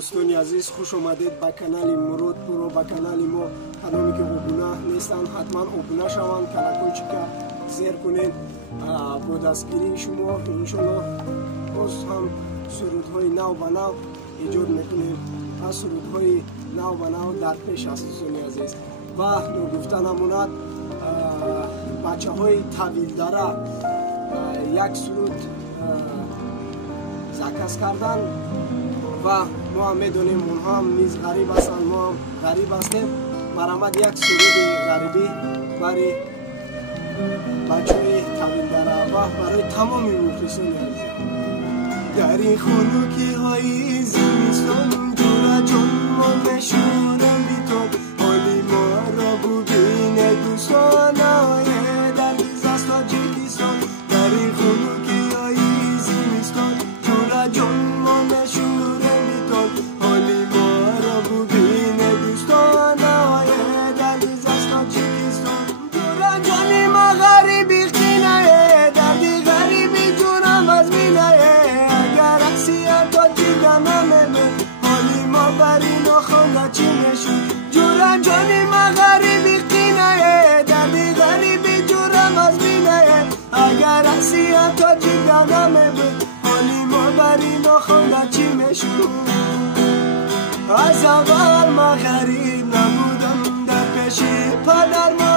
دوستان عزیز خوش آمدید به کانال مرود برو. به کانال ما کدامی که ابونه نیستن حتما ابونه شوند، کلکوچی که زیر کنین با دستگیری شما انشالله باز هم سرودهای نو به نو ایجاد میکنیم. از سرودهای نو به نو در پیش است دوستان عزیز. و نگفته نماند بچه های طویل داره یک سرود زکس کردن و ما هم میدونیم اونها هم نیز غریب هستند، ما هم غریب هستیم. برآمد یک سرود غریبی برای بچه های طویل داره و برای تمام مخلصان عزیز. در این خنکی های زمستان جورا جون ما نشونم بی تو حالی ما را ببینه دوستان های در دیزاست تاجیکستان. در این خنکی های زمستان جورا جون ما نشونم بی تو حالی ما را ببینه دوستان های در دیزاست تاجیکستان. جورا جونی ما غریبی خینه دردی غریبی جونم از مینه حالی ما برین و خونده چی نشون. جورم جانی ما غریبی قینه دردی غریبی جورم از بینه اگر اکسیت تا جیدنمه بود حالی ما برین و خونده چی نشون. از اول ما غریب نبودم در پیشی پدر ما